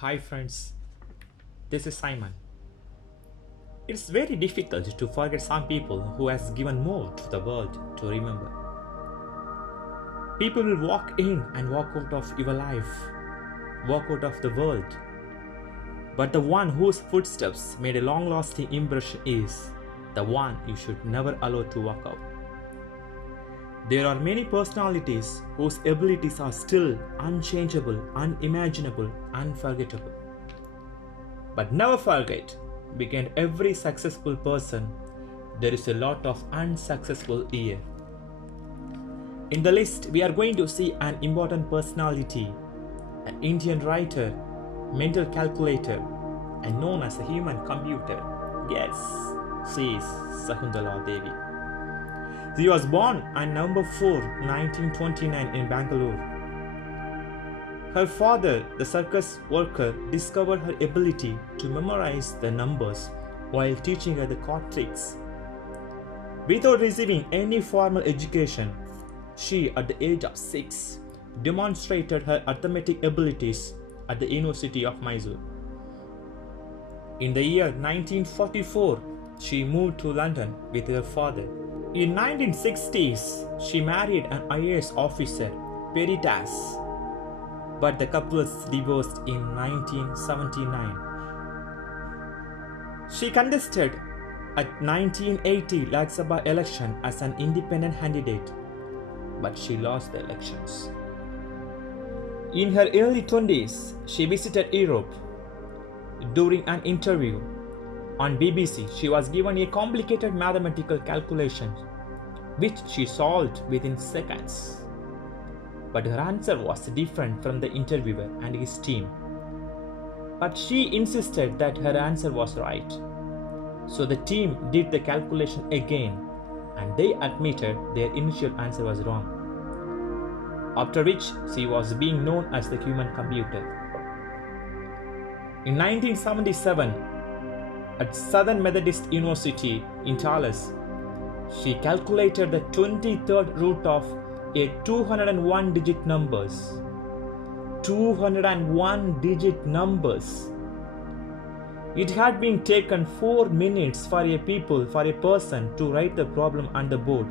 Hi friends, this is Simon. It's very difficult to forget some people who has given more to the world to remember. People will walk in and walk out of your life, walk out of the world. But the one whose footsteps made a long-lasting impression is the one you should never allow to walk out. There are many personalities whose abilities are still unchangeable, unimaginable, unforgettable. But never forget, behind every successful person, there is a lot of unsuccessful year. In the list, we are going to see an important personality, an Indian writer, mental calculator, and known as a human computer. Yes, she is Shakuntala Devi. She was born on November 4, 1929 in Bangalore. Her father, the circus worker, discovered her ability to memorize the numbers while teaching her the card tricks. Without receiving any formal education, she, at the age of 6, demonstrated her arithmetic abilities at the University of Mysore. In the year 1944, she moved to London with her father. In 1960s, she married an IAS officer, Peritas, but the couple was divorced in 1979. She contested at 1980 Lok Sabha election as an independent candidate, but she lost the elections. In her early 20s, she visited Europe. During an interview on BBC, she was given a complicated mathematical calculation, which she solved within seconds. But her answer was different from the interviewer and his team. But she insisted that her answer was right. So the team did the calculation again, and they admitted their initial answer was wrong. After which she was being known as the human computer. In 1977, at Southern Methodist University in Dallas, she calculated the 23rd root of a 201-digit numbers. 201-digit numbers. It had been taken 4 minutes for a person to write the problem on the board,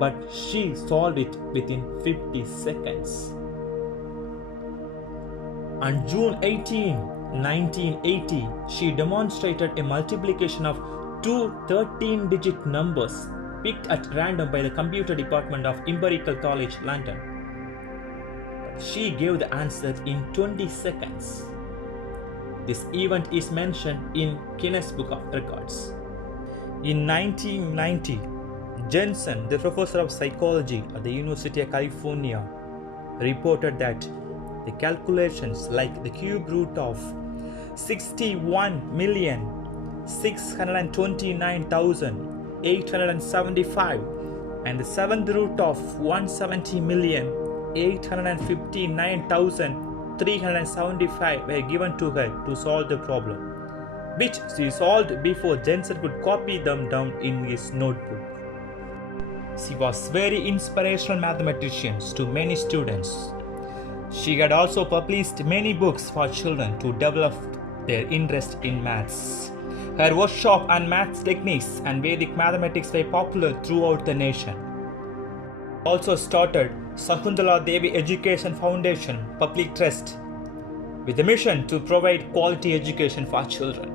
but she solved it within 50 seconds. On June 18, 1980, she demonstrated a multiplication of two 13-digit numbers picked at random by the computer department of Imperial College, London. She gave the answer in 20 seconds. This event is mentioned in Guinness Book of Records. In 1990, Jensen, the professor of psychology at the University of California, reported that the calculations like the cube root of 61,629,875 and the seventh root of 170,859,375 were given to her to solve the problem, which she solved before Jensen could copy them down in his notebook. She was very inspirational mathematician to many students. She had also published many books for children to develop their interest in maths. Her workshop on maths techniques and Vedic mathematics were popular throughout the nation. Also started Shakuntala Devi Education Foundation Public Trust with a mission to provide quality education for children.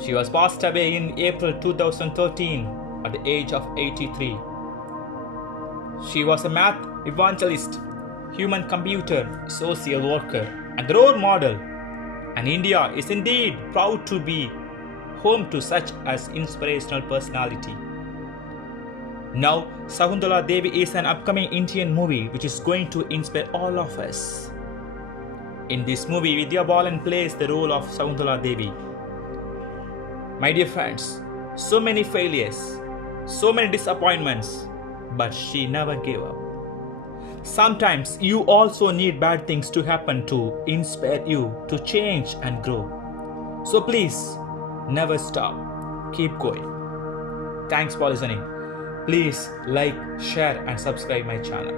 She was passed away in April 2013 at the age of 83. She was a math evangelist, human computer, social worker, and role model. And India is indeed proud to be home to such as inspirational personality. Now, Shakuntala Devi is an upcoming Indian movie which is going to inspire all of us. In this movie, Vidya Balan plays the role of Shakuntala Devi. My dear friends, so many failures, so many disappointments, but she never gave up. Sometimes you also need bad things to happen to inspire you to change and grow. So please, never stop. Keep going. Thanks for listening. Please like, share and subscribe my channel.